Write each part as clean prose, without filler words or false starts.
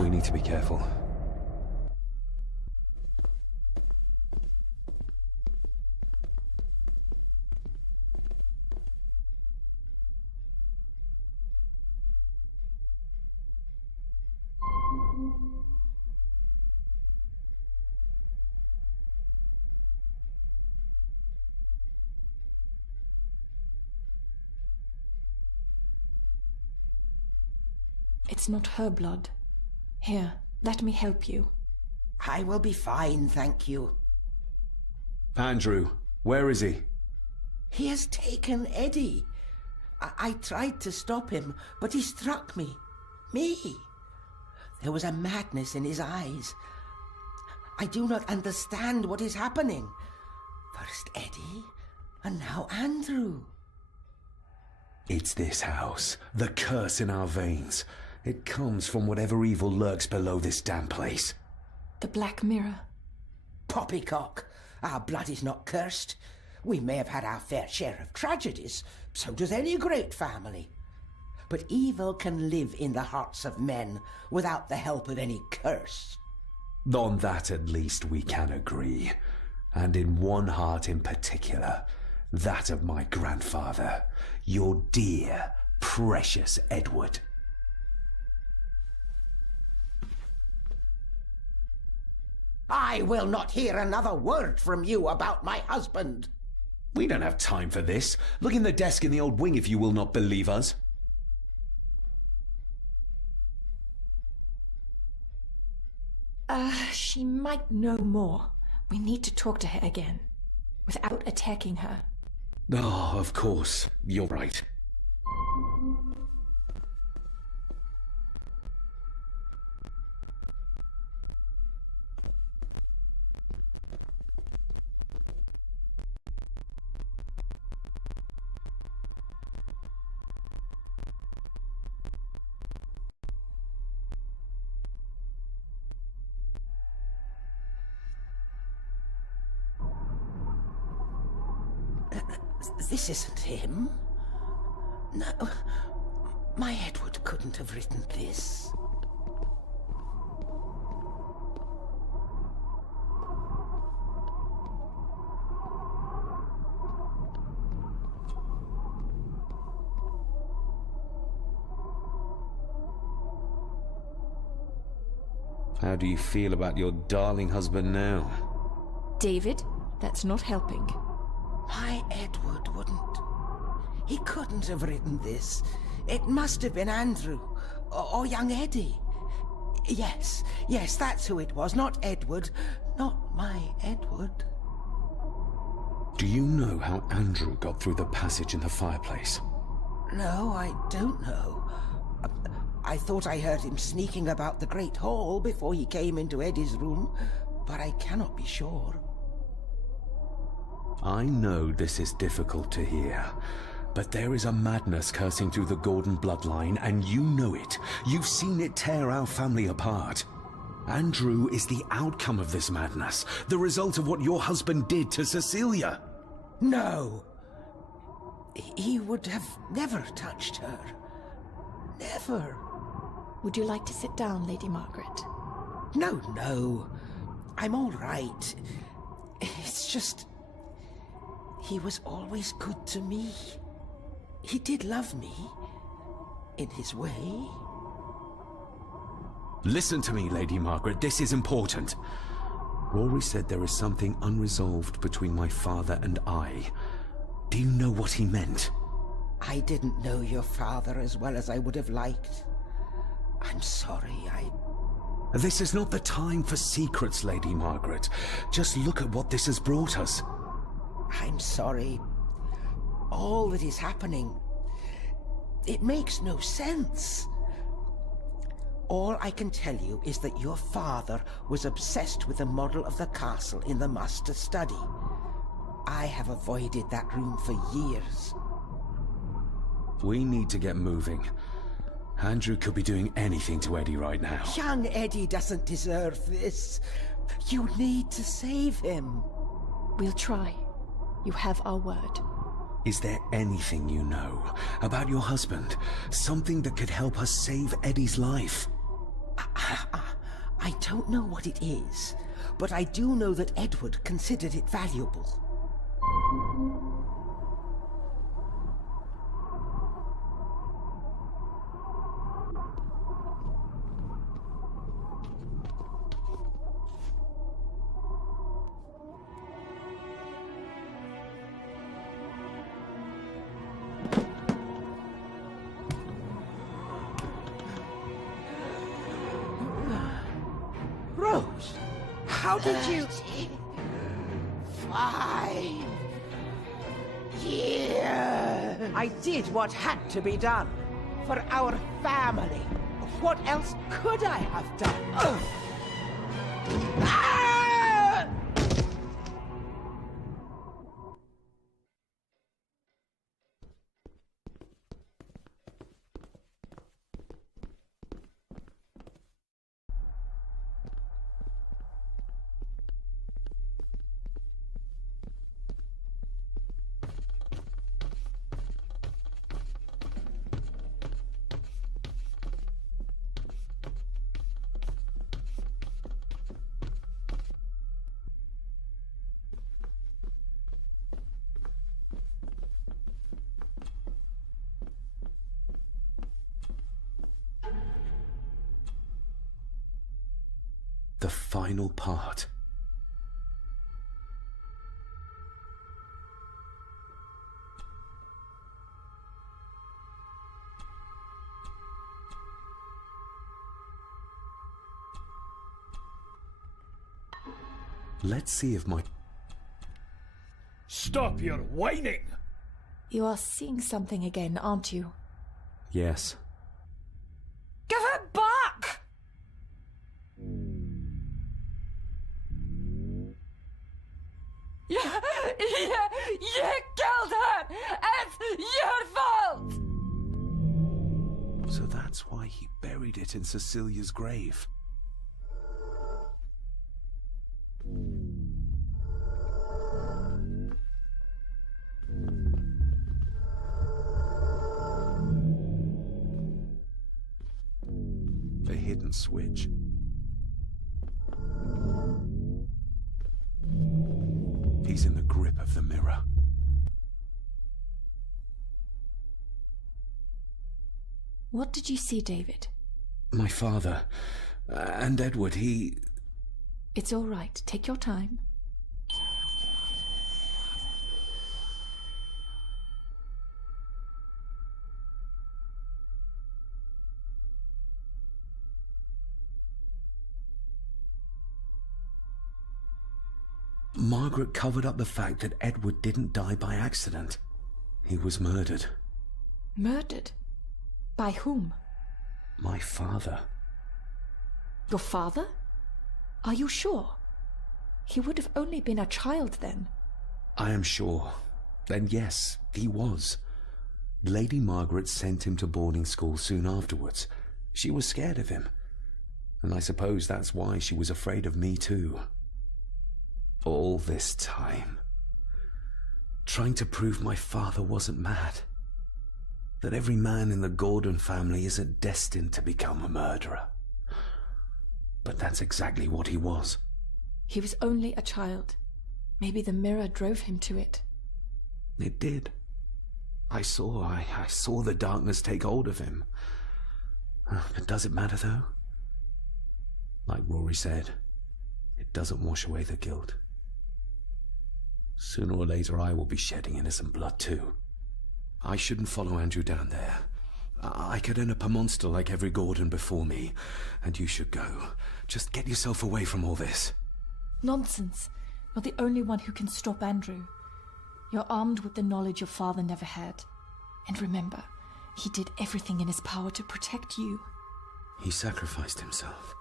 We need to be careful. It's not her blood. Here, let me help you. I will be fine, thank you. Andrew, where is he? He has taken Eddie. I tried to stop him, but he struck me. Me. There was a madness in his eyes. I do not understand what is happening. First Eddie, and now Andrew. It's this house. The curse in our veins. It comes from whatever evil lurks below this damn place. The Black Mirror. Poppycock. Our blood is not cursed. We may have had our fair share of tragedies. So does any great family. But evil can live in the hearts of men without the help of any curse. On that at least we can agree. And in one heart in particular. That of my grandfather. Your dear, precious Edward. I will not hear another word from you about my husband. We don't have time for this. Look in the desk in the old wing if you will not believe us. She might know more. We need to talk to her again, without attacking her. Oh, of course. You're right. This isn't him. No, my Edward couldn't have written this. How do you feel about your darling husband now? David, that's not helping. My Edward wouldn't. He couldn't have written this. It must have been Andrew, or young Eddie. Yes, that's who it was, not Edward. Not my Edward. Do you know how Andrew got through the passage in the fireplace? No, I don't know. I thought I heard him sneaking about the Great Hall before he came into Eddie's room, but I cannot be sure. I know this is difficult to hear, but there is a madness coursing through the Gordon bloodline, and you know it. You've seen it tear our family apart. Andrew is the outcome of this madness, the result of what your husband did to Cecilia. No. He would have never touched her. Never. Would you like to sit down, Lady Margaret? No. I'm all right. It's just... he was always good to me. He did love me. In his way. Listen to me, Lady Margaret. This is important. Rory said there is something unresolved between my father and I. Do you know what he meant? I didn't know your father as well as I would have liked. I'm sorry, This is not the time for secrets, Lady Margaret. Just look at what this has brought us. I'm sorry. All that is happening, it makes no sense. All I can tell you is that your father was obsessed with the model of the castle in the master study. I have avoided that room for years. We need to get moving. Andrew could be doing anything to Eddie right now. Young Eddie doesn't deserve this. You need to save him. We'll try. You have our word. Is there anything you know about your husband? Something that could help us save Eddie's life? I don't know what it is, but I do know that Edward considered it valuable. Rose, how did you... 5 years. I did what had to be done. For our family. What else could I have done? Ah! The final part. Let's see if my... Stop your whining! You are seeing something again, aren't you? Yes. Give it back! You killed her! It's your fault! So that's why he buried it in Cecilia's grave. A hidden switch. He's in the grip of the mirror. What did you see, David? My father and Edward, he... It's all right. Take your time. Margaret covered up the fact that Edward didn't die by accident. He was murdered. Murdered? By whom? My father. Your father? Are you sure? He would have only been a child then. I am sure. Then yes, he was. Lady Margaret sent him to boarding school soon afterwards. She was scared of him. And I suppose that's why she was afraid of me too. All this time, trying to prove my father wasn't mad. That every man in the Gordon family isn't destined to become a murderer. But that's exactly what he was. He was only a child. Maybe the mirror drove him to it. It did. I saw the darkness take hold of him. But does it matter though? Like Rory said, it doesn't wash away the guilt. Sooner or later I will be shedding innocent blood too. I shouldn't follow Andrew down there. I could end up a monster like every Gordon before me, and you should go. Just get yourself away from all this. Nonsense. You're the only one who can stop Andrew. You're armed with the knowledge your father never had. And remember, he did everything in his power to protect you. He sacrificed himself.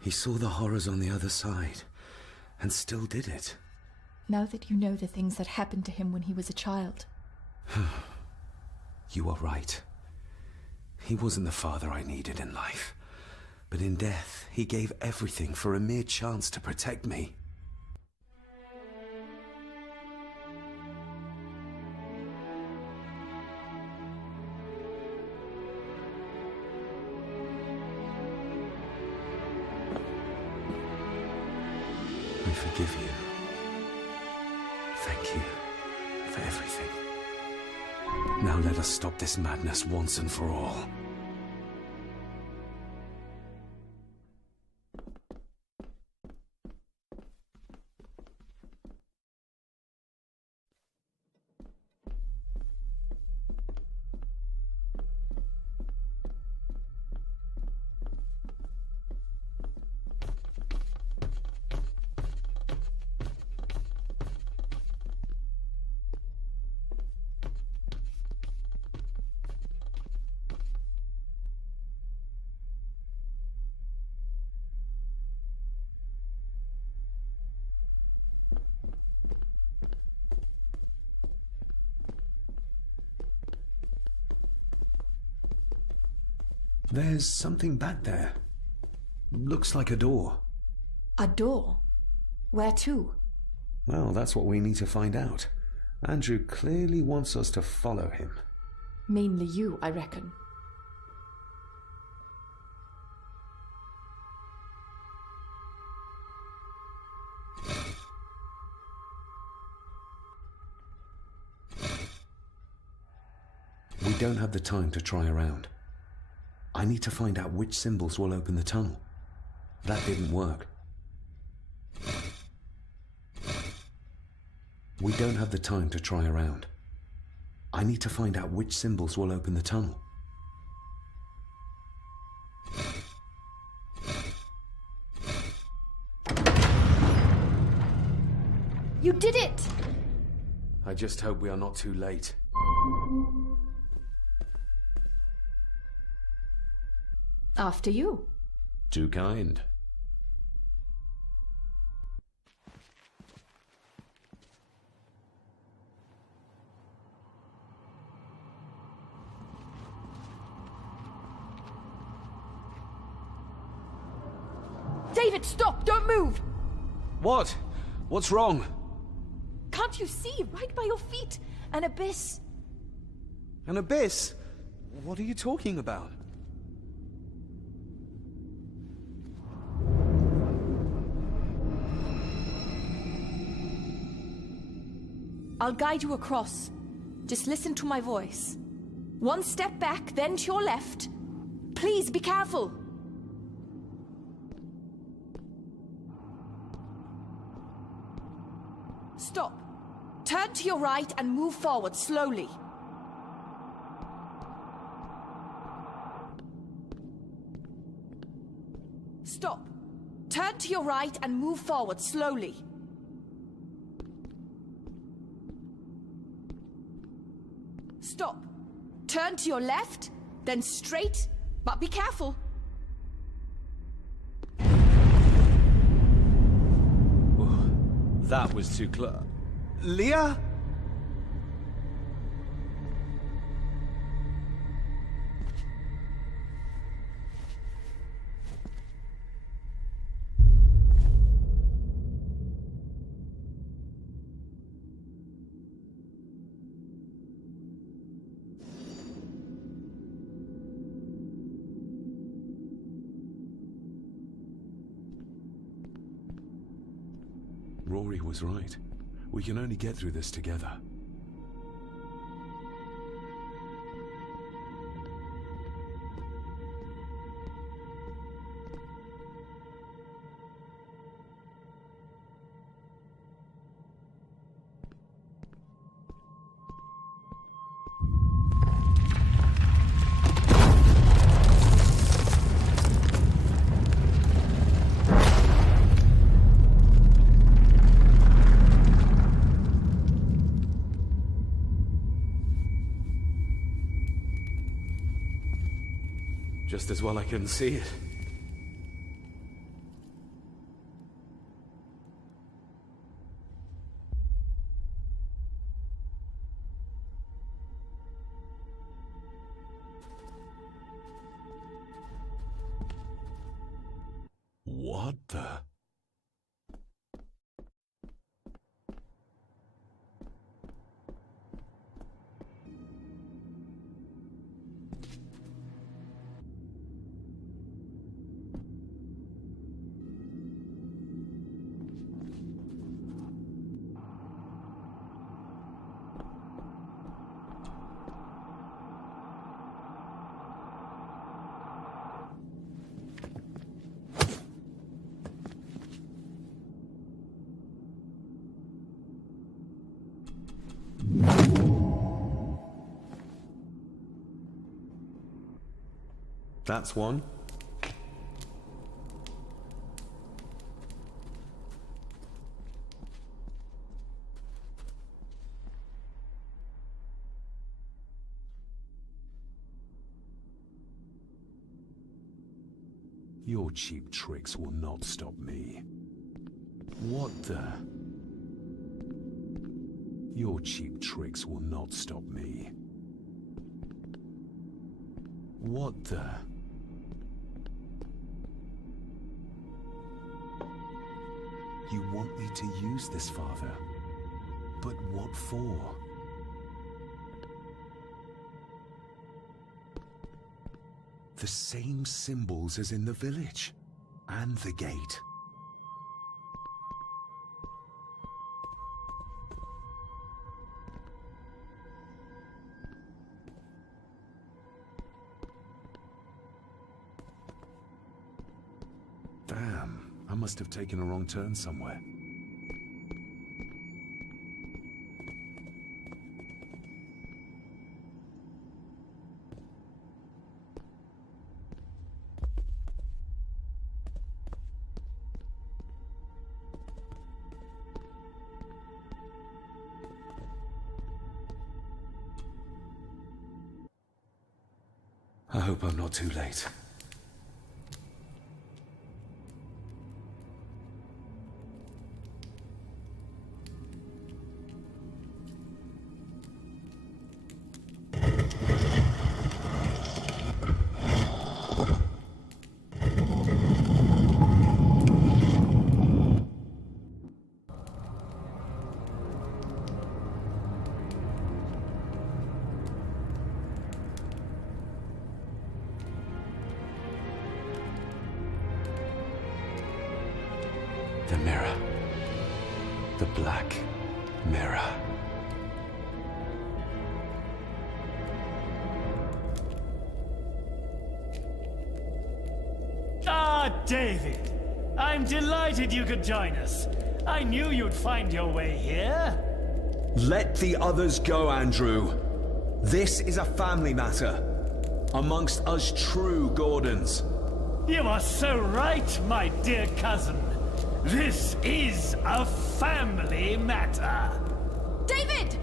He saw the horrors on the other side, and still did it. Now that you know the things that happened to him when he was a child. You are right. He wasn't the father I needed in life. But in death, he gave everything for a mere chance to protect me. I forgive you. Thank you for everything. Now let us stop this madness once and for all. There's something back there. Looks like a door. A door? Where to? Well, that's what we need to find out. Andrew clearly wants us to follow him. Mainly you, I reckon. We don't have the time to try around. I need to find out which symbols will open the tunnel. That didn't work. We don't have the time to try around. I need to find out which symbols will open the tunnel. You did it! I just hope we are not too late. After you. Too kind. David, stop! Don't move! What? What's wrong? Can't you see? Right by your feet. An abyss. An abyss? What are you talking about? I'll guide you across. Just listen to my voice. One step back, then to your left. Please be careful. Stop. Turn to your right and move forward slowly. Stop. Turn to your right and move forward slowly. Stop. Turn to your left, then straight, but be careful. That was too close. Leah? Rory was right. We can only get through this together. Just as well I couldn't see it. What the? That's one. Your cheap tricks will not stop me. What the? Your cheap tricks will not stop me. What the? You want me to use this, Father? But what for? The same symbols as in the village, and the gate. Damn, I must have taken a wrong turn somewhere. I hope I'm not too late. The mirror. The black mirror. Ah, David! I'm delighted you could join us. I knew you'd find your way here. Let the others go, Andrew. This is a family matter. Amongst us true Gordons. You are so right, my dear cousin. This is a family matter. David!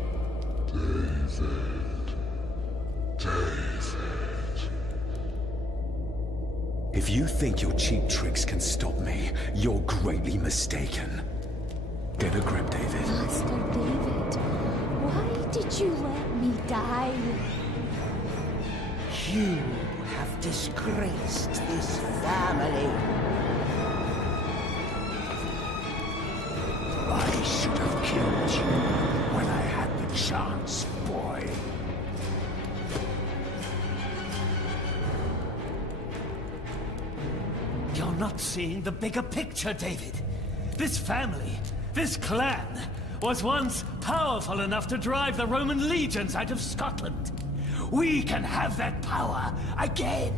If you think your cheap tricks can stop me, you're greatly mistaken. Get a grip, David. Master David, why did you let me die? You have disgraced this family. I should have killed you when I had the chance, boy. You're not seeing the bigger picture, David. This family, this clan, was once powerful enough to drive the Roman legions out of Scotland. We can have that power again.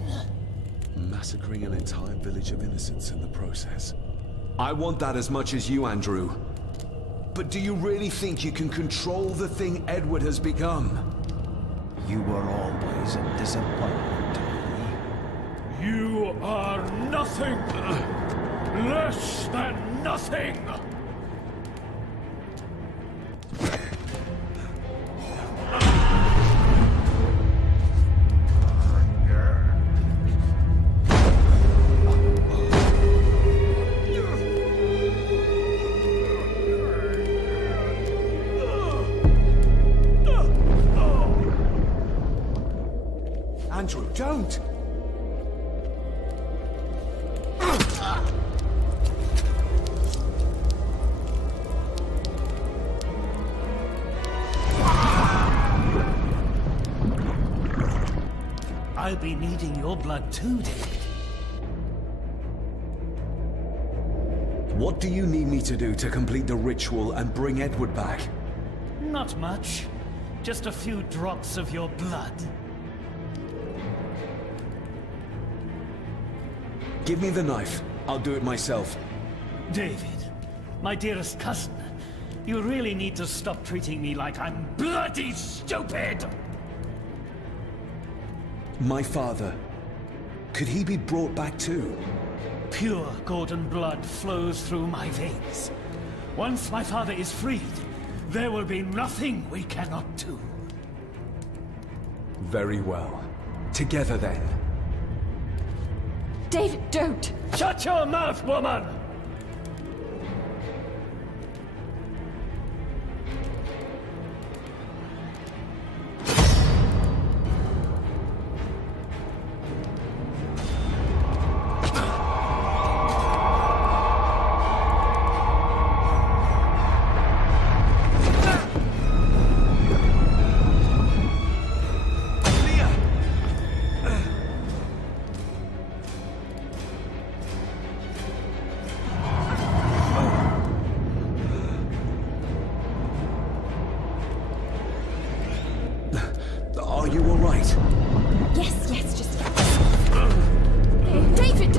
Massacring an entire village of innocents in the process. I want that as much as you, Andrew. But do you really think you can control the thing Edward has become? You were always a disappointment to me. You are nothing. Less than nothing. Andrew, don't! I'll be needing your blood too, David. What do you need me to do to complete the ritual and bring Edward back? Not much. Just a few drops of your blood. Give me the knife. I'll do it myself. David, my dearest cousin, you really need to stop treating me like I'm bloody stupid! My father Could he be brought back too? Pure golden blood flows through my veins. Once my father is freed, there will be nothing we cannot do. Very well. Together then. David, don't! Shut your mouth, woman! Are you all right? Yes, just... David!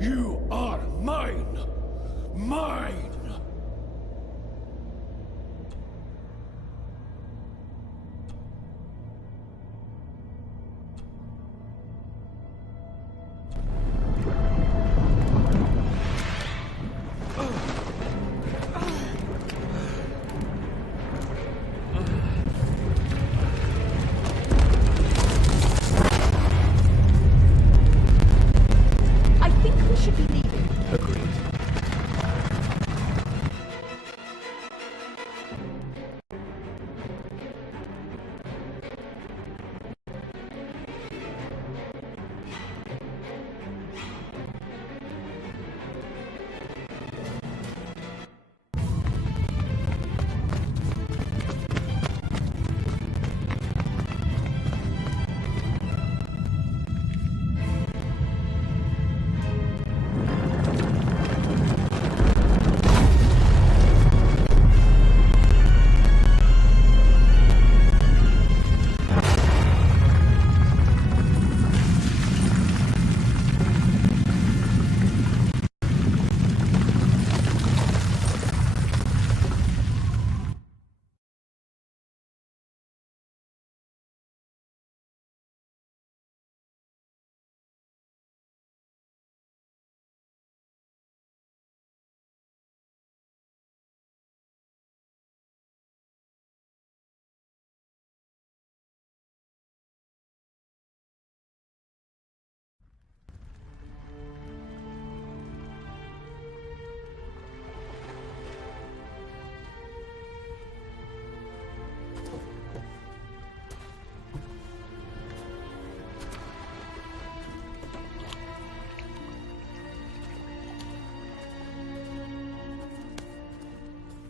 You are mine! Mine! I think we should be leaving. Agreed.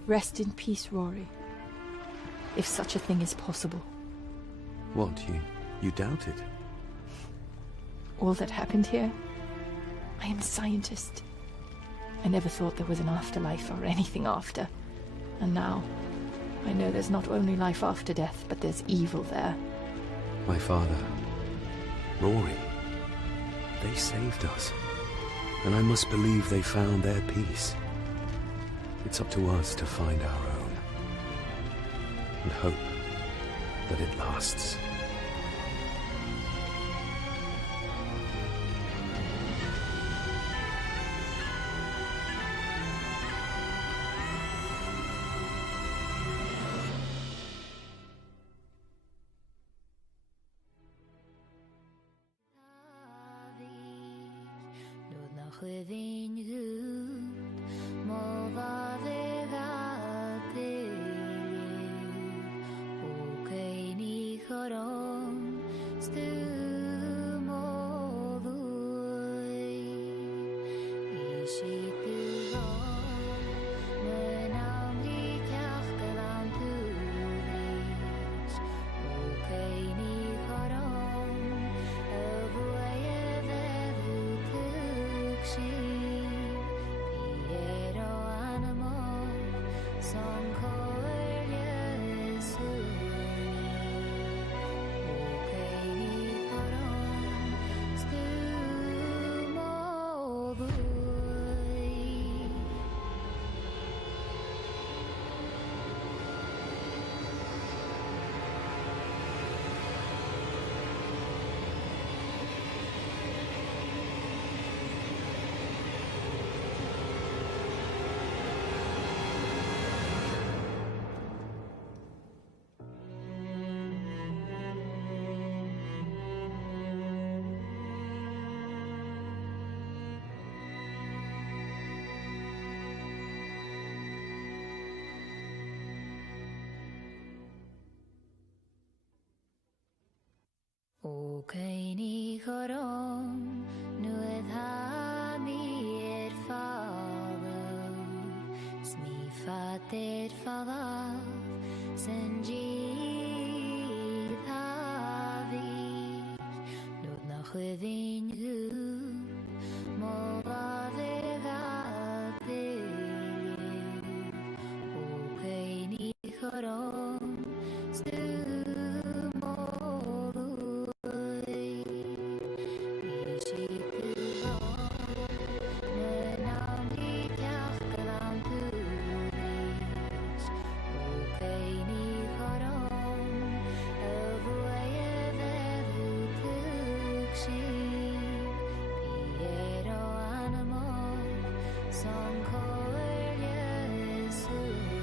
Rest in peace, Rory. If such a thing is possible. What, you doubt it? All that happened here? I am a scientist. I never thought there was an afterlife or anything after. And now, I know there's not only life after death, but there's evil there. My father, Rory, they saved us. And I must believe they found their peace. It's up to us to find our own. And hope that it lasts. chwyddi'n hwb, modd a ddeiliw, o gein I choron, stym o ddwy. I si dylon, nyn am di diach gyda'n dwys, o gein I choron, y fwy feddw tygsin, Piero anamol, son coelho suni,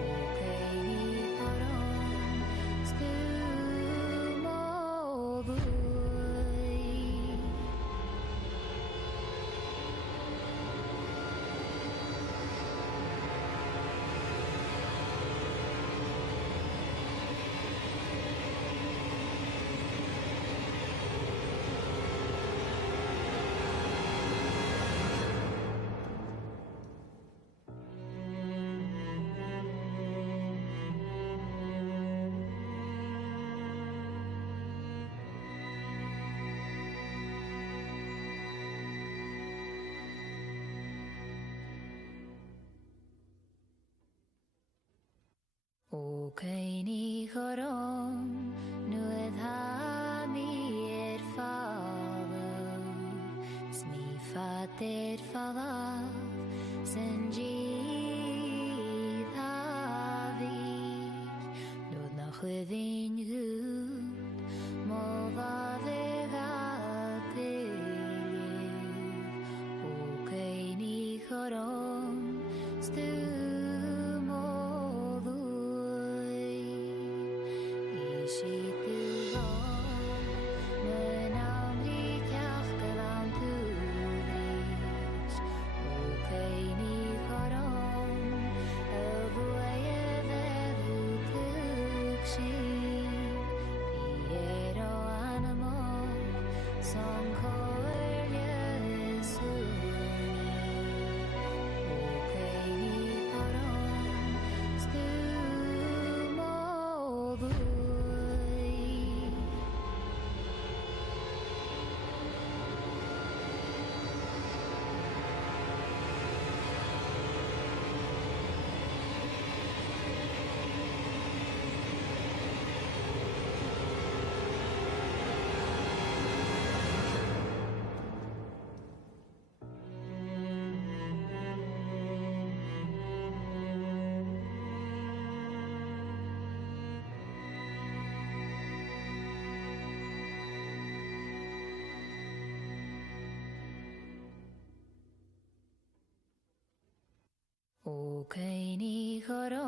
o gein I choron, stym o ddwy. O gein I choron, nuedd ha mi ffaddw, smi ffader ffadaf, sy'n gydd a fyr, nod na chwyddi'n hwb, modd a ddeiliw, o gein I choron, stym o ddwy. I si dylon, nyn amryciach gyda'n dwys, o gein I choron, y fwy feddw tygsin, Piero anamol, son coelho suni, o gein I choron, stym o ddwy. O gein I choron,